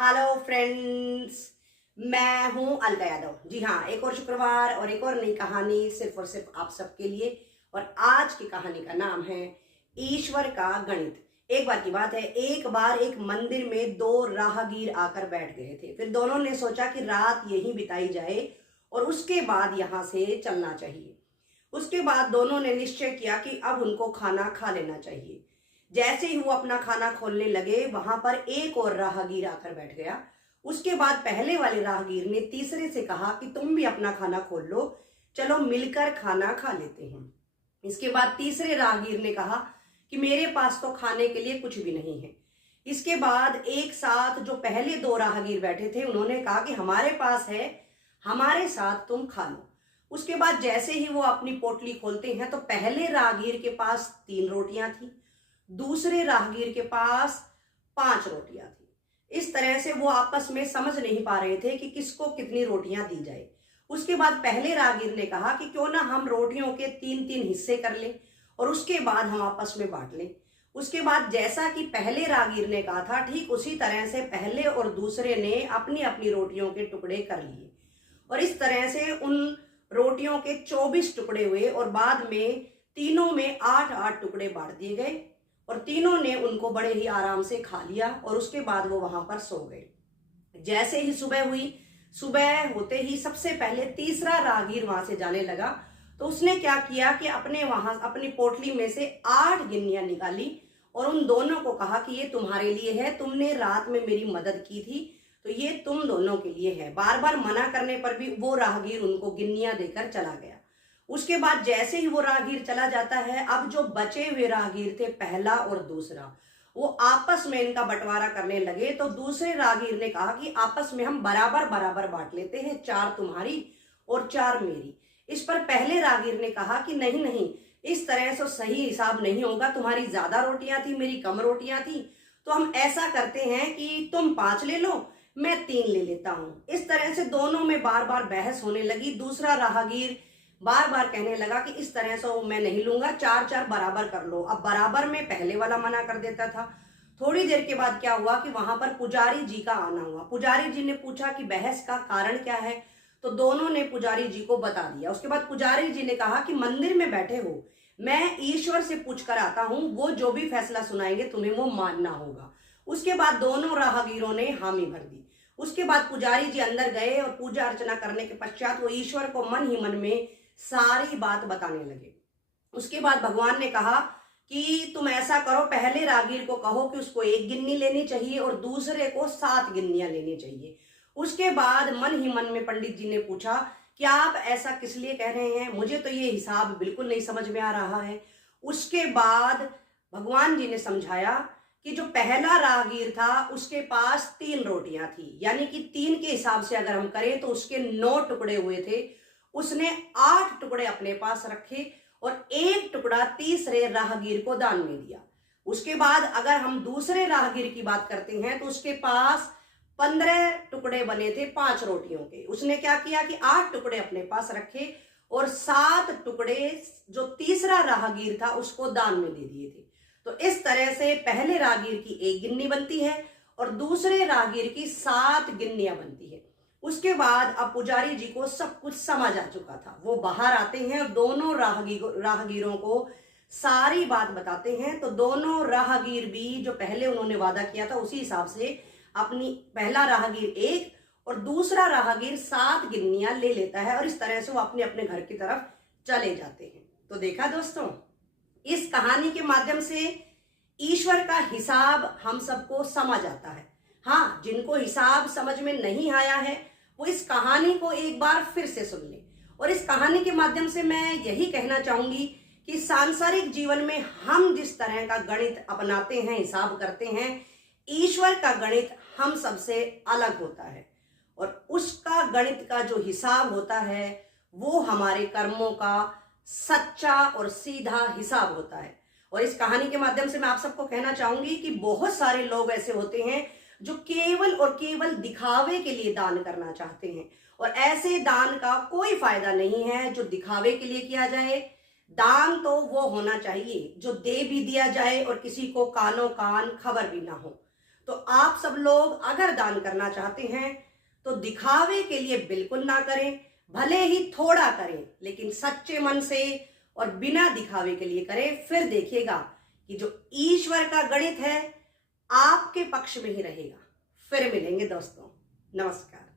Hello friends, मैं हूं अलका यादव। जी हाँ, एक और शुक्रवार और एक और नई कहानी सिर्फ और सिर्फ आप सबके लिए। और आज की कहानी का नाम है ईश्वर का गणित। एक बार की बात है, एक बार एक मंदिर में दो राहगीर आकर बैठ गए थे। फिर दोनों ने सोचा कि रात यहीं बिताई जाए और उसके बाद यहाँ से चलना चाहिए। उसके बाद दोनों ने निश्चय किया कि अब उनको खाना खा लेना चाहिए। जैसे ही वो अपना खाना खोलने लगे, वहां पर एक और राहगीर आकर बैठ गया। उसके बाद पहले वाले राहगीर ने तीसरे से कहा कि तुम भी अपना खाना खोल लो, चलो मिलकर खाना खा लेते हैं। इसके बाद तीसरे राहगीर ने कहा कि मेरे पास तो खाने के लिए कुछ भी नहीं है। इसके बाद एक साथ जो पहले दो राहगीर बैठे थे, उन्होंने कहा कि हमारे पास है, हमारे साथ तुम खा लो। उसके बाद जैसे ही वो अपनी पोटली खोलते हैं तो पहले राहगीर के पास 3 रोटियां थी, दूसरे राहगीर के पास 5 रोटियां थी। इस तरह से वो आपस में समझ नहीं पा रहे थे कि किसको कितनी रोटियां दी जाए। उसके बाद पहले राहगीर ने कहा कि क्यों ना हम रोटियों के 3-3 हिस्से कर लें और उसके बाद हम आपस में बांट लें। उसके बाद जैसा कि पहले राहगीर ने कहा था, ठीक उसी तरह से पहले और दूसरे ने अपनी अपनी रोटियों के टुकड़े कर लिए और इस तरह से उन रोटियों के 24 टुकड़े हुए और बाद में तीनों में 8-8 टुकड़े बांट दिए गए और तीनों ने उनको बड़े ही आराम से खा लिया और उसके बाद वो वहां पर सो गए। जैसे ही सुबह हुई, सुबह होते ही सबसे पहले तीसरा राहगीर वहां से जाने लगा। तो उसने क्या किया कि अपनी पोटली में से 8 गिन्नियां निकाली और उन दोनों को कहा कि ये तुम्हारे लिए है, तुमने रात में मेरी मदद की थी तो ये तुम दोनों के लिए है। बार बार मना करने पर भी वो राहगीर उनको गिन्नियां देकर चला गया। उसके बाद जैसे ही वो राहगीर चला जाता है, अब जो बचे हुए राहगीर थे पहला और दूसरा, वो आपस में इनका बंटवारा करने लगे। तो दूसरे राहगीर ने कहा कि आपस में हम बराबर बराबर बांट लेते हैं, 4 तुम्हारी और 4 मेरी। इस पर पहले राहगीर ने कहा कि नहीं नहीं, इस तरह से सही हिसाब नहीं होगा, तुम्हारी ज्यादा रोटियां थी, मेरी कम रोटियां थी, तो हम ऐसा करते हैं कि तुम 5 ले लो, मैं 3 ले लेता हूं। इस तरह से दोनों में बार बार बहस होने लगी। दूसरा राहगीर बार बार कहने लगा कि इस तरह से मैं नहीं लूंगा, 4-4 बराबर कर लो। अब बराबर में पहले वाला मना कर देता था। थोड़ी देर के बाद क्या हुआ कि वहां पर पुजारी जी का आना हुआ। पुजारी जी ने पूछा कि बहस का कारण क्या है, तो दोनों ने पुजारी जी को बता दिया। उसके बाद पुजारी जी ने कहा कि मंदिर में बैठे हो, मैं ईश्वर से पूछ कर आता हूं, वो जो भी फैसला सुनाएंगे तुम्हें वो मानना होगा। उसके बाद दोनों राहगीरों ने हामी भर दी। उसके बाद पुजारी जी अंदर गए और पूजा अर्चना करने के पश्चात वो ईश्वर को मन ही मन में सारी बात बताने लगे। उसके बाद भगवान ने कहा कि तुम ऐसा करो, पहले राहगीर को कहो कि उसको 1 गिन्नी लेनी चाहिए और दूसरे को 7 गिन्नियां लेनी चाहिए। उसके बाद मन ही मन में पंडित जी ने पूछा कि आप ऐसा किस लिए कह रहे हैं, मुझे तो ये हिसाब बिल्कुल नहीं समझ में आ रहा है। उसके बाद भगवान जी ने समझाया कि जो पहला राहगीर था उसके पास 3 रोटियां थी, यानी कि 3 के हिसाब से अगर हम करें तो उसके 9 टुकड़े हुए थे। उसने 8 टुकड़े अपने पास रखे और 1 टुकड़ा तीसरे राहगीर को दान में दिया। उसके बाद अगर हम दूसरे राहगीर की बात करते हैं तो उसके पास 15 टुकड़े बने थे 5 रोटियों के। उसने क्या किया कि 8 टुकड़े अपने पास रखे और 7 टुकड़े जो तीसरा राहगीर था उसको दान में दे दिए थे। तो इस तरह से पहले राहगीर की 1 गिन्नी बनती है और दूसरे राहगीर की 7 गिन्नियां बनती है। उसके बाद अब पुजारी जी को सब कुछ समझ आ चुका था। वो बाहर आते हैं और दोनों राहगीरों को सारी बात बताते हैं। तो दोनों राहगीर भी जो पहले उन्होंने वादा किया था उसी हिसाब से अपनी पहला राहगीर 1 और दूसरा राहगीर 7 गिन्नियां ले लेता है और इस तरह से वो अपने अपने घर की तरफ चले जाते हैं। तो देखा दोस्तों, इस कहानी के माध्यम से ईश्वर का हिसाब हम सबको समझ आता है। हाँ, जिनको हिसाब समझ में नहीं आया है वो इस कहानी को एक बार फिर से सुन ले। और इस कहानी के माध्यम से मैं यही कहना चाहूंगी कि सांसारिक जीवन में हम जिस तरह का गणित अपनाते हैं, हिसाब करते हैं, ईश्वर का गणित हम सबसे अलग होता है और उसका गणित का जो हिसाब होता है वो हमारे कर्मों का सच्चा और सीधा हिसाब होता है। और इस कहानी के माध्यम से मैं आप सबको कहना चाहूंगी कि बहुत सारे लोग ऐसे होते हैं जो केवल और केवल दिखावे के लिए दान करना चाहते हैं और ऐसे दान का कोई फायदा नहीं है जो दिखावे के लिए किया जाए। दान तो वो होना चाहिए जो दे भी दिया जाए और किसी को कानो कान खबर भी ना हो। तो आप सब लोग अगर दान करना चाहते हैं तो दिखावे के लिए बिल्कुल ना करें, भले ही थोड़ा करें लेकिन सच्चे मन से और बिना दिखावे के लिए करें। फिर देखिएगा कि जो ईश्वर का गणित है आपके पक्ष में ही रहेगा। फिर मिलेंगे दोस्तों, नमस्कार।